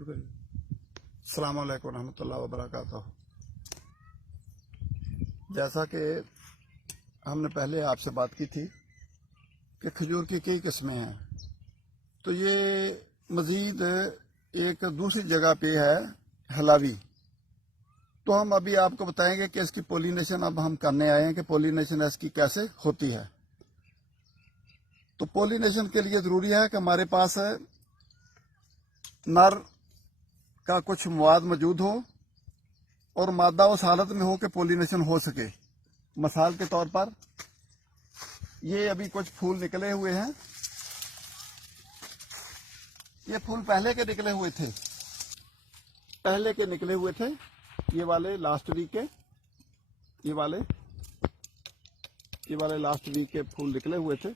अस्सलाम वालेकुम रहमतुल्लाहि व बरकातहू। जैसा कि हमने पहले आपसे बात की थी कि खजूर की कई किस्में हैं, तो ये मज़ीद एक दूसरी जगह पे है हलावी। तो हम अभी आपको बताएंगे कि इसकी पोलिनेशन अब हम करने आए हैं कि पोलिनेशन इसकी कैसे होती है। तो पोलिनेशन के लिए ज़रूरी है कि हमारे पास नर का कुछ मवाद मौजूद हो और मादा उस हालत में हो कि पोलिनेशन हो सके। मिसाल के तौर पर ये अभी कुछ फूल निकले हुए हैं। ये फूल पहले के निकले हुए थे, ये वाले लास्ट वीक के, ये वाले लास्ट वीक के फूल निकले हुए थे।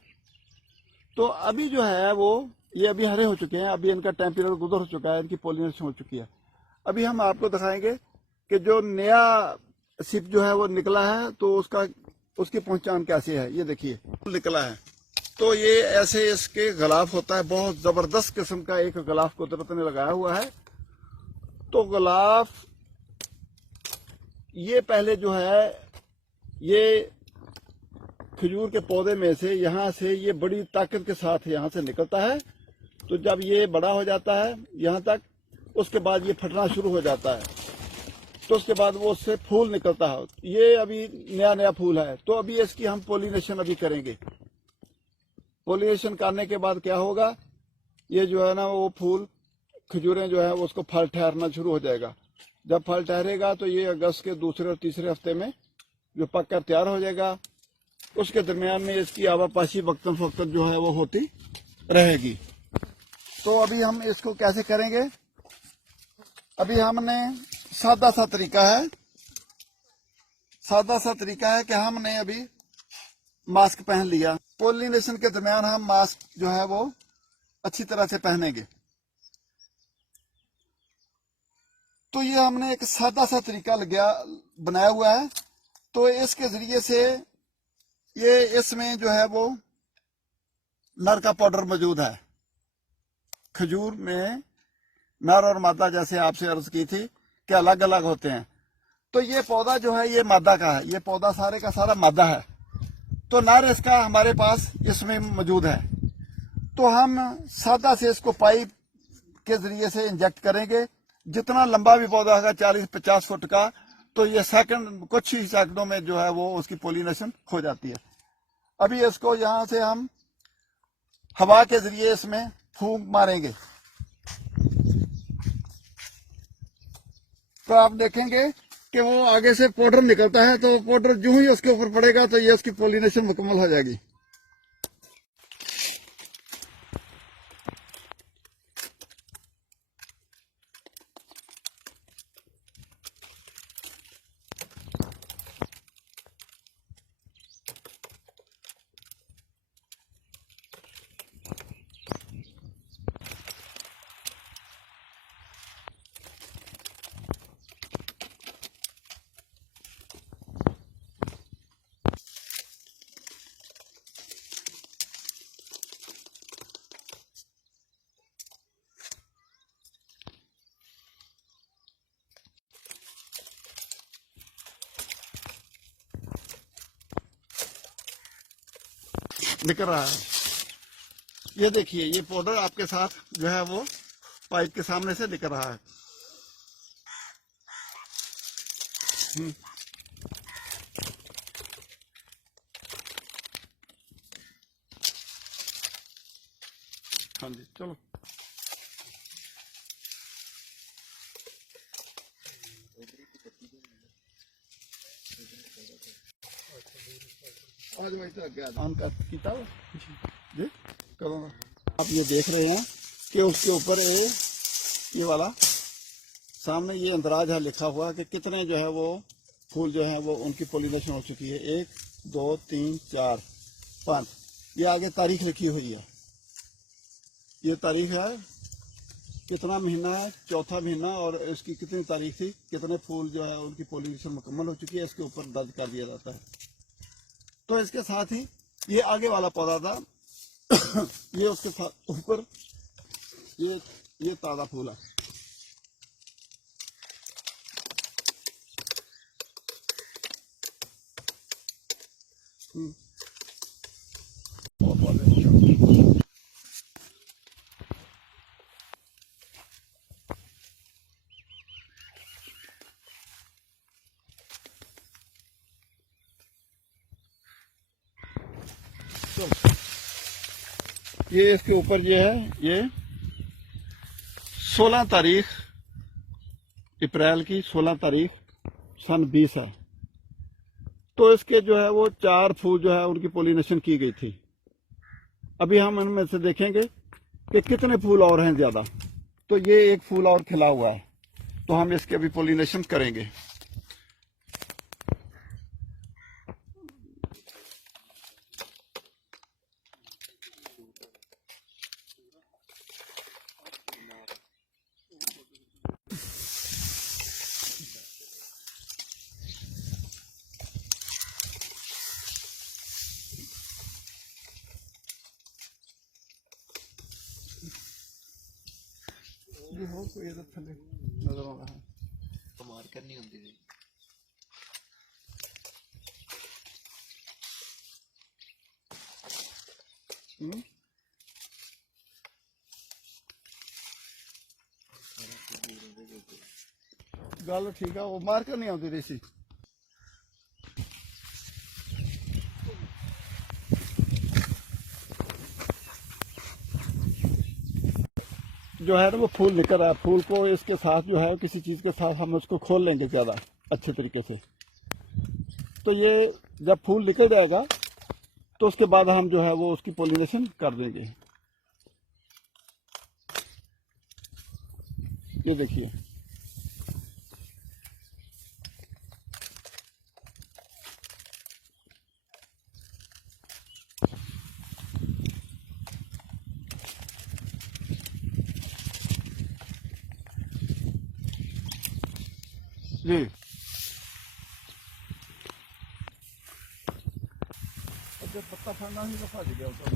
तो अभी जो है वो ये अभी हरे हो चुके हैं, अभी इनका टेम्परेचर गुजर हो चुका है, इनकी पोलिनेशन हो चुकी है। अभी हम आपको दिखाएंगे कि जो नया सिप जो है वो निकला है तो उसकी पहचान कैसे है। ये देखिए निकला है, तो ये ऐसे इसके गलाफ होता है, बहुत जबरदस्त किस्म का एक गलाफ कुदरत ने लगाया हुआ है। तो गलाफ ये पहले जो है ये खजूर के पौधे में से यहाँ से ये बड़ी ताकत के साथ यहाँ से निकलता है। तो जब ये बड़ा हो जाता है यहाँ तक, उसके बाद ये फटना शुरू हो जाता है, तो उसके बाद वो उससे फूल निकलता है। ये अभी नया फूल है, तो अभी इसकी हम पोलिनेशन अभी करेंगे। पोलिनेशन करने के बाद क्या होगा, ये जो है ना वो फूल खजूरें जो है उसको फल ठहरना शुरू हो जाएगा। जब फल ठहरेगा तो ये अगस्त के दूसरे और तीसरे हफ्ते में जो पककर तैयार हो जाएगा। उसके दरमियान में इसकी आवापाशी वक्तन फवक्तन जो है वो होती रहेगी। तो अभी हम इसको कैसे करेंगे, अभी हमने सादा सा तरीका है कि हमने अभी मास्क पहन लिया। पोलिनेशन के दरमियान हम मास्क जो है वो अच्छी तरह से पहनेंगे। तो ये हमने एक सादा सा तरीका बनाया हुआ है। तो इसके जरिए से ये इसमें जो है वो नर का पाउडर मौजूद है। खजूर में नर और मादा जैसे आपसे अर्ज की थी कि अलग अलग होते हैं। तो ये पौधा जो है ये मादा का है, ये पौधा सारे का सारा मादा है। तो नर इसका हमारे पास इसमें मौजूद है। तो हम सादा से इसको पाइप के जरिए से इंजेक्ट करेंगे। जितना लंबा भी पौधा होगा 40-50 फुट का, तो ये कुछ ही सेकंडों में जो है वो उसकी पोलिनेशन हो जाती है। अभी इसको यहाँ से हम हवा के जरिए इसमें फूंक मारेंगे, तो आप देखेंगे कि वो आगे से पाउडर निकलता है। तो पाउडर जो ही उसके ऊपर पड़ेगा तो ये उसकी पोलिनेशन मुकम्मल हो जाएगी। निकल रहा है, ये देखिए ये पाउडर आपके साथ जो है वो पाइप के सामने से निकल रहा है। हाँ जी, चलो आप ये देख रहे हैं कि उसके ऊपर ये वाला सामने ये अंदराज है लिखा हुआ कि कितने जो है वो फूल जो है वो उनकी पोलिनेशन हो चुकी है। 1 2 3 4 5, ये आगे तारीख लिखी हुई है। ये तारीख है, कितना महीना है, चौथा महीना, और इसकी कितनी तारीख थी, कितने फूल जो है उनकी पोलिनेशन मुकम्मल हो चुकी है, इसके ऊपर दर्ज कर दिया जाता है। तो इसके साथ ही ये आगे वाला पौधा था ये उसके ऊपर ये ताज़ा फूल है। ये इसके ऊपर ये है, ये 16 तारीख अप्रैल की 16 तारीख सन 20 है। तो इसके जो है वो 4 फूल जो है उनकी पॉलिनेशन की गई थी। अभी हम इनमें से देखेंगे कि कितने फूल और हैं ज्यादा। तो ये एक फूल और खिला हुआ है, तो हम इसके अभी पॉलिनेशन करेंगे। हो कोई इधर थले नजर आ रहा है तो मार करनी होती थी। गल ठीक है, वो मार कर नहीं आती देसी। जो है ना वो फूल निकल रहा है, फूल को इसके साथ जो है किसी चीज के साथ हम उसको खोल लेंगे ज्यादा अच्छे तरीके से। तो ये जब फूल निकल जाएगा तो उसके बाद हम जो है वो उसकी पॉलिनेशन कर देंगे। ये देखिए, जी जब पत्ता फड़ना ही तो फट गया ऊपर।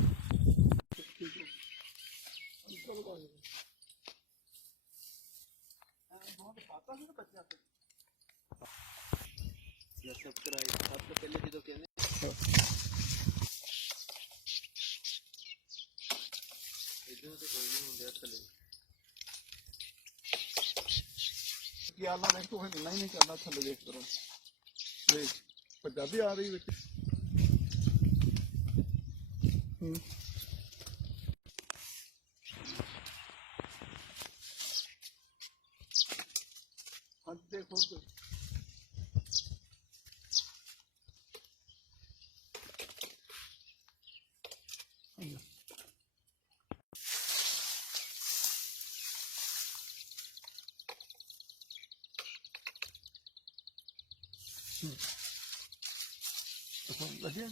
पहले भी तो कहने इधर तो कोई नहीं होंगे थले कि आला नहीं तो नहीं करना थले देख करो। देख पंजाबी आ रही है। हाँ देखो तो लगे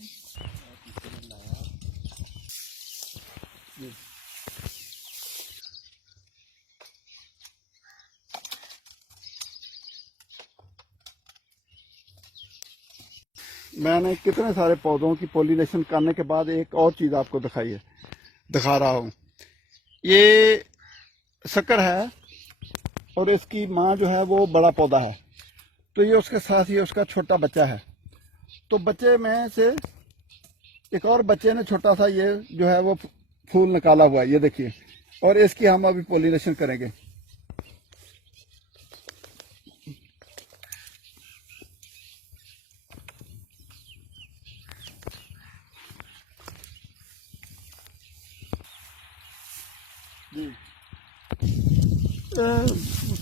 मैंने कितने सारे पौधों की पॉलिनेशन करने के बाद एक और चीज आपको दिखा रहा हूँ। ये शक्कर है और इसकी माँ जो है वो बड़ा पौधा है, तो ये उसके साथ ही उसका छोटा बच्चा है। तो बच्चे में से एक और बच्चे ने छोटा सा ये जो है वो फूल निकाला हुआ है, ये देखिए। और इसकी हम अभी पॉलिनेशन करेंगे। जी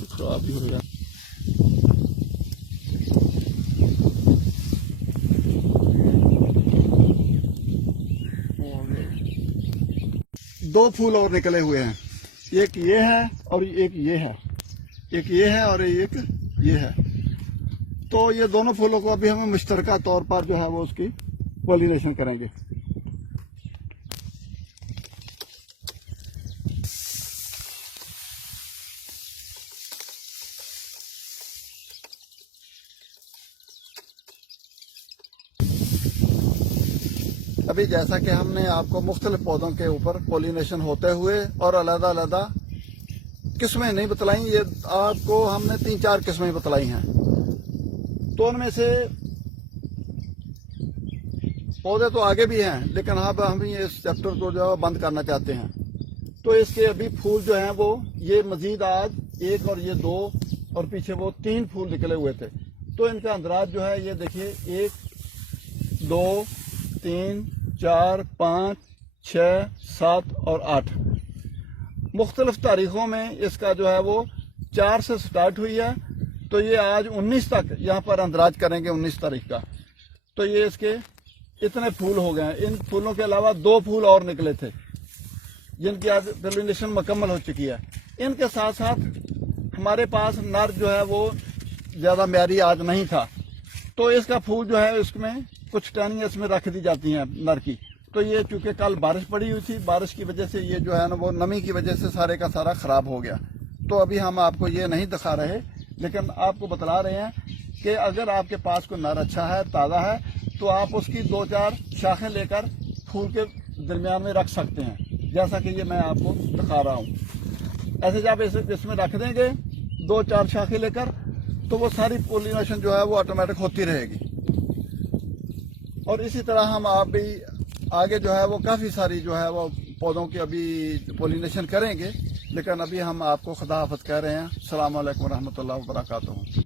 खराब ही हो गया। दो फूल और निकले हुए हैं, एक ये है और एक ये है, एक ये है और एक ये है। तो ये दोनों फूलों को अभी हम मुश्तरका तौर पर जो है वो उसकी पॉलिनेशन करेंगे। अभी जैसा कि हमने आपको मुख्तलिफ पौधों के ऊपर पॉलिनेशन होते हुए और अलग-अलग किस्में नहीं बतलाई, ये आपको हमने 3-4 किस्में बतलाई हैं। तो उनमें से पौधे तो आगे भी हैं, लेकिन अब हम इस चैप्टर को जो है बंद करना चाहते हैं। तो इसके अभी फूल जो हैं वो ये मजीद आज एक और ये 2 और पीछे वो 3 फूल निकले हुए थे। तो इनका अंदराज जो है ये देखिए 1 2 3 4 5 6 7 और 8 मुख्तलिफ तारीखों में इसका जो है वो 4 से स्टार्ट हुई है। तो ये आज 19 तक यहाँ पर अंदराज करेंगे 19 तारीख का। तो ये इसके इतने फूल हो गए हैं। इन फूलों के अलावा 2 फूल और निकले थे जिनकी आज पोलिनेशन मुकम्मल हो चुकी है। इनके साथ साथ हमारे पास नर जो है वो ज्यादा म्यारी आज नहीं था, तो इसका फूल जो है उसमें कुछ टहनियां इसमें रख दी जाती हैं नर की। तो ये चूंकि कल बारिश पड़ी हुई थी, बारिश की वजह से ये जो है ना वो नमी की वजह से सारे का सारा खराब हो गया। तो अभी हम आपको ये नहीं दिखा रहे, लेकिन आपको बतला रहे हैं कि अगर आपके पास कोई नर अच्छा है, ताज़ा है, तो आप उसकी 2-4 शाखें लेकर फूल के दरमियान में रख सकते हैं, जैसा कि ये मैं आपको दिखा रहा हूँ। ऐसे जब इसमें रख देंगे 2-4 शाखें लेकर, तो वो सारी पोलिनेशन जो है वो ऑटोमेटिक होती रहेगी। और इसी तरह हम आप भी आगे जो है वो काफ़ी सारी जो है वो पौधों की अभी पोलिनेशन करेंगे, लेकिन अभी हम आपको खुदा हाफिज़ कह रहे हैं। अस्सलाम वालेकुम रहमतुल्लाहि व बरकातहू।